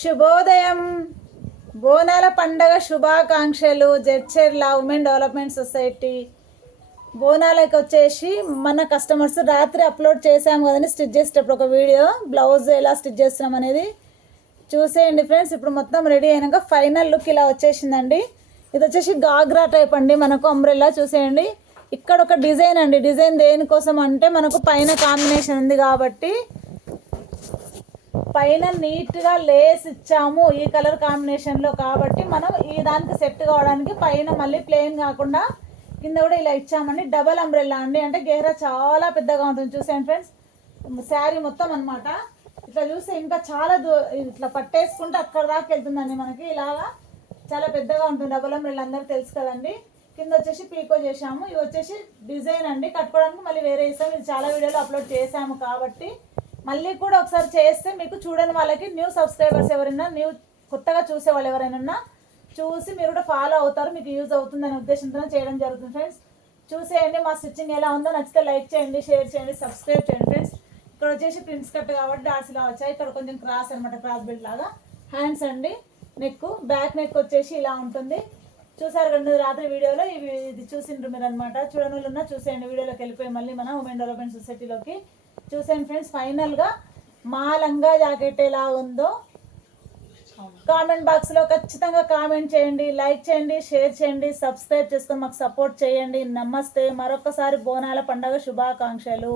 శుభోదయం. బోనాల పండగ శుభాకాంక్షలు. జడ్చర్ల ఉమెన్ డెవలప్మెంట్ సొసైటీ బోనాలకి వచ్చేసి మన కస్టమర్స్ రాత్రి అప్లోడ్ చేసాము కదండి, స్టిచ్ చేసేటప్పుడు ఒక వీడియో, బ్లౌజ్ ఎలా స్టిచ్ చేస్తున్నాం అనేది చూసేయండి ఫ్రెండ్స్. ఇప్పుడు మొత్తం రెడీ అయినాక ఫైనల్ లుక్ ఇలా వచ్చేసిందండి. ఇది వచ్చేసి గాగ్రా టైప్ అండి, మనకు అంబ్రెల్లా. చూసేయండి, ఇక్కడ ఒక డిజైన్ అండి. డిజైన్ దేనికోసం అంటే మనకు పైన కాంబినేషన్ ఉంది కాబట్టి పైన నీట్గా లేస్ ఇచ్చాము ఈ కలర్ కాంబినేషన్లో, కాబట్టి మనం ఈ దానికి సెట్ కావడానికి పైన మళ్ళీ ప్లెయిన్ కాకుండా కింద కూడా ఇలా ఇచ్చామండి. డబల్ అంబ్రెల్లా అండి, అంటే గేరా చాలా పెద్దగా ఉంటుంది. చూసేయండి ఫ్రెండ్స్, శారీ మొత్తం అనమాట. ఇట్లా చూస్తే ఇంకా చాలా ఇట్లా పట్టేసుకుంటే అక్కడ దాకా వెళ్తుందండి మనకి. ఇలాగా చాలా పెద్దగా ఉంటుంది డబల్ అంబ్రెల్లా, అందరికి తెలుసు కదండి. కింద వచ్చేసి పీకో చేసాము. ఇవి వచ్చేసి డిజైన్ అండి, కట్టుకోవడానికి మళ్ళీ వేరే ఇస్తాం. ఇది చాలా వీడియోలు అప్లోడ్ చేసాము కాబట్టి మళ్ళీ కూడా ఒకసారి చేస్తే మీకు చూడని వాళ్ళకి, న్యూ సబ్స్క్రైబర్స్ ఎవరైనా, కొత్తగా చూసే వాళ్ళు ఎవరైనా చూసి మీరు కూడా ఫాలో అవుతారు, మీకు యూజ్ అవుతుందనే ఉద్దేశంతో చేయడం జరుగుతుంది ఫ్రెండ్స్. చూసేయండి మా స్టిచ్చింగ్ ఎలా ఉందో. నచ్చితే లైక్ చేయండి, షేర్ చేయండి, సబ్స్క్రైబ్ చేయండి ఫ్రెండ్స్. ఇక్కడ వచ్చేసి ప్రిన్స్ కట్ కాబట్టి డాట్స్ ఇలా వచ్చాయి. ఇక్కడ కొంచెం క్రాస్ అనమాట, క్రాస్ బెల్ట్ లాగా. హ్యాండ్స్ అండి, నెక్, బ్యాక్ నెక్ వచ్చేసి ఇలా ఉంటుంది. చూసారు కదా రాత్రి వీడియోలో, ఇది చూసిండ్రు మీరు అనమాట. చూడని వాళ్ళు ఉన్నా చూసేయండి. వీడియోలోకి వెళ్ళిపోయి మళ్ళీ మన ఉమెన్ డెవలప్మెంట్ సొసైటీలోకి చూసేయండి ఫ్రెండ్స్. ఫైనల్గా మా లంగా జాకెట్ ఎలా ఉందో కామెంట్ బాక్స్లో ఖచ్చితంగా కామెంట్ చేయండి, లైక్ చేయండి, షేర్ చేయండి, సబ్స్క్రైబ్ చేసుకొని మాకు సపోర్ట్ చేయండి. నమస్తే. మరొకసారి బోనాల పండుగ శుభాకాంక్షలు.